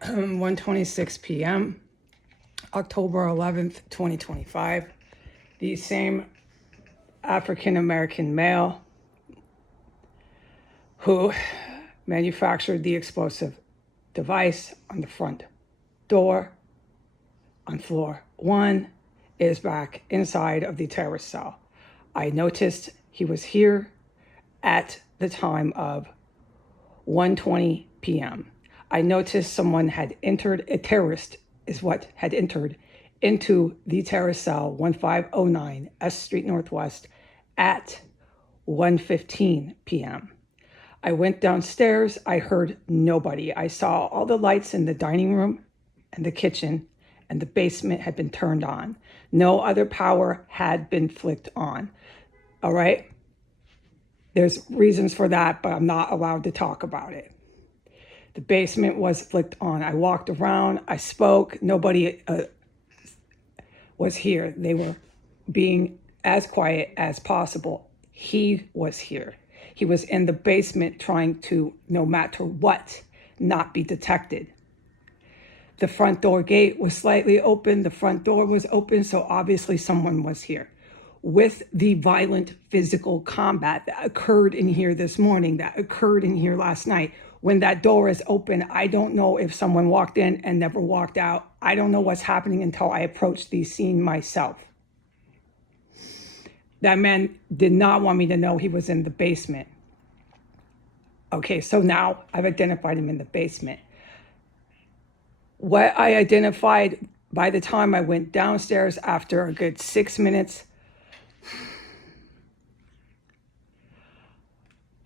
1:26 p.m., October 11th, 2025. The same African-American male who manufactured the explosive device on the front door on floor 1 is back inside of the terrorist cell. I noticed he was here at the time of 1:20 p.m. I noticed someone had entered, a terrorist is what had entered into the terrorist cell 1509 S Street Northwest at 1:15 p.m. I went downstairs. I heard nobody. I saw all the lights in the dining room and the kitchen and the basement had been turned on. No other power had been flicked on. All right? There's reasons for that, but I'm not allowed to talk about it. The basement was flicked on. I walked around. I spoke. Nobody was here. They were being as quiet as possible. He was here. He was in the basement trying to, no matter what, not be detected. The front door gate was slightly open. The front door was open, so obviously someone was here. With the violent physical combat that occurred in here this morning, that occurred in here last night, when that door is open, I don't know if someone walked in and never walked out. I don't know what's happening until I approach the scene myself. That man did not want me to know he was in the basement. Okay, so now I've identified him in the basement. What I identified by the time I went downstairs after a good 6 minutes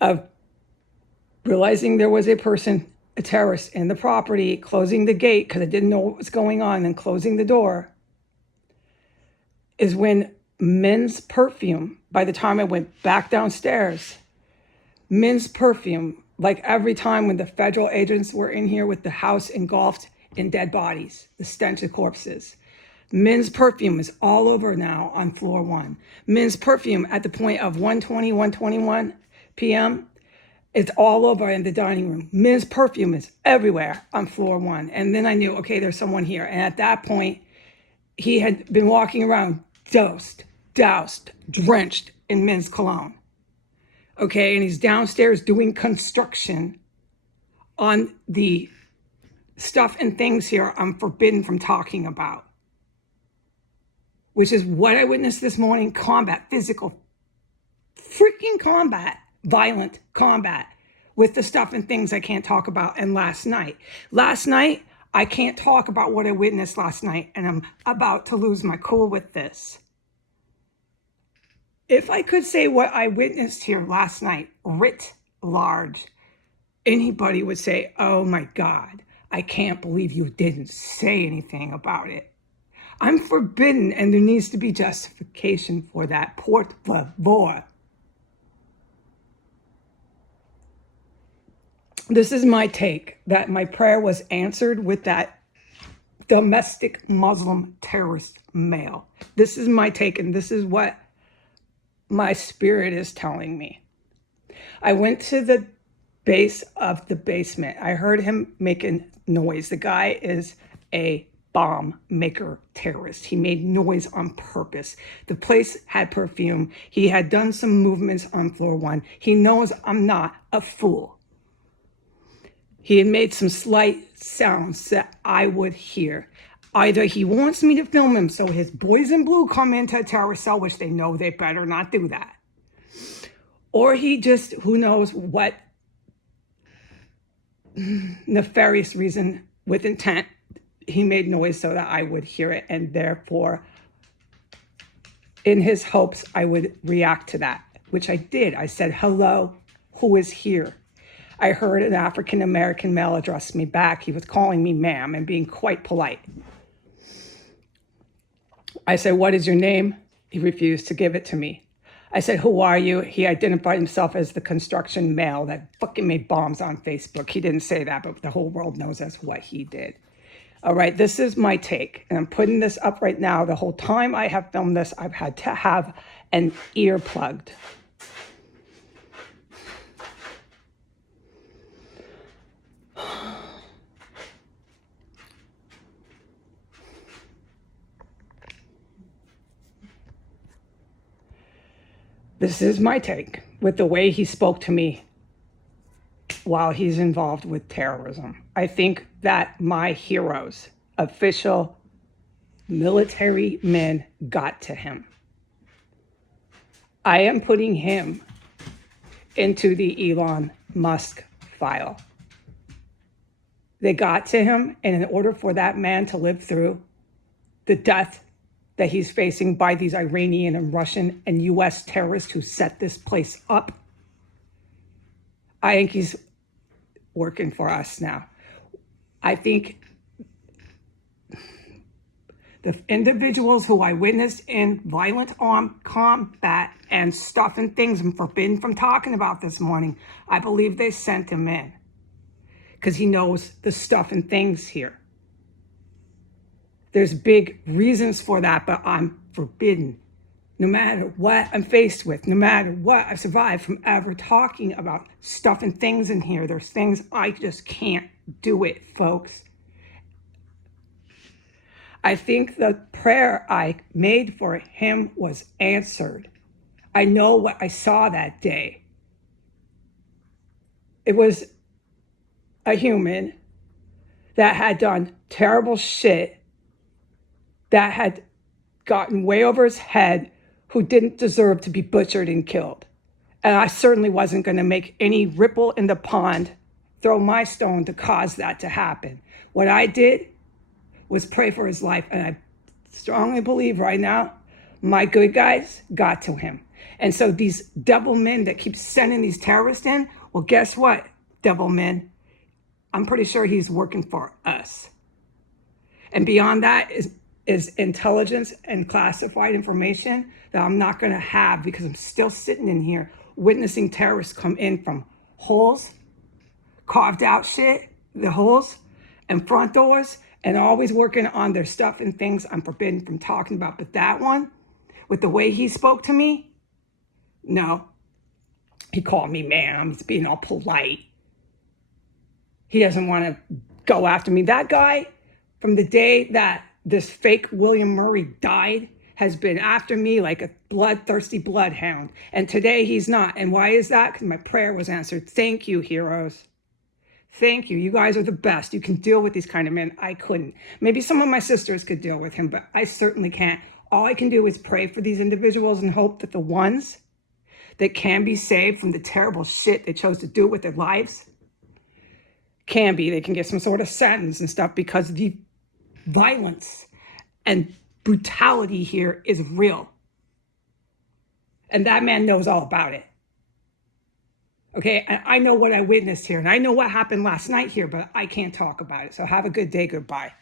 of realizing there was a person, a terrorist in the property, closing the gate because I didn't know what was going on and closing the door, is when men's perfume, by the time I went back downstairs, men's perfume, like every time when the federal agents were in here with the house engulfed in dead bodies, the stench of corpses. Men's perfume is all over now on floor 1. Men's perfume at the point of 1:20, 1:21 p.m., it's all over in the dining room. Men's perfume is everywhere on floor 1. And then I knew, okay, there's someone here. And at that point, he had been walking around doused, drenched in men's cologne. Okay, and he's downstairs doing construction on the stuff and things here I'm forbidden from talking about, which is what I witnessed this morning: combat, physical, freaking combat, violent combat with the stuff and things I can't talk about. And last night, I can't talk about what I witnessed last night, and I'm about to lose my cool with this. If I could say what I witnessed here last night, writ large, anybody would say, oh my God, I can't believe you didn't say anything about it. I'm forbidden, and there needs to be justification for that. Por favor. This is my take, that my prayer was answered with that domestic Muslim terrorist male. This is my take, and this is what my spirit is telling me. I went to the base of the basement. I heard him making noise. The guy is a bomb maker terrorist. He made noise on purpose. The place had perfume. He had done some movements on floor 1. He knows I'm not a fool. He had made some slight sounds that I would hear. Either he wants me to film him so his boys in blue come into a terrorist cell, which they know they better not do that. Or he just, who knows what nefarious reason with intent, he made noise so that I would hear it, and therefore, in his hopes, I would react to that, which I did. I said, hello, who is here? I heard an African-American male address me back. He was calling me ma'am and being quite polite. I said, what is your name? He refused to give it to me. I said, who are you? He identified himself as the construction male that fucking made bombs on Facebook. He didn't say that, but the whole world knows that's what he did. All right, this is my take, and I'm putting this up right now. The whole time I have filmed this, I've had to have an ear plugged. This is my take with the way he spoke to me while he's involved with terrorism. I think that my heroes, official military men, got to him. I am putting him into the Elon Musk file. They got to him, and in order for that man to live through the death that he's facing by these Iranian and Russian and US terrorists who set this place up, I think he's working for us now. I think the individuals who I witnessed in violent armed combat and stuff and things I'm forbidden from talking about this morning, I believe they sent him in because he knows the stuff and things here. There's big reasons for that, but I'm forbidden. No matter what I'm faced with, no matter what I've survived from ever talking about stuff and things in here, there's things I just can't do it, folks. I think the prayer I made for him was answered. I know what I saw that day. It was a human that had done terrible shit, that had gotten way over his head, who didn't deserve to be butchered and killed. And I certainly wasn't going to make any ripple in the pond, throw my stone to cause that to happen. What I did was pray for his life. And I strongly believe right now, my good guys got to him. And so these devil men that keep sending these terrorists in, well, guess what, devil men? I'm pretty sure he's working for us. And beyond that is intelligence and classified information that I'm not going to have, because I'm still sitting in here witnessing terrorists come in from holes, carved out shit, the holes and front doors, and always working on their stuff and things I'm forbidden from talking about. But that one, with the way he spoke to me, no. He called me man. I'm just being all polite. He doesn't want to go after me. That guy, from the day that this fake William Murray died, has been after me like a bloodthirsty bloodhound. And today he's not. And why is that? Because my prayer was answered. Thank you, heroes. Thank you. You guys are the best. You can deal with these kind of men. I couldn't. Maybe some of my sisters could deal with him, but I certainly can't. All I can do is pray for these individuals and hope that the ones that can be saved from the terrible shit they chose to do with their lives they can get some sort of sentence and stuff, because the violence and brutality here is real. And that man knows all about it. Okay, and I know what I witnessed here, and I know what happened last night here, but I can't talk about it. So have a good day. Goodbye.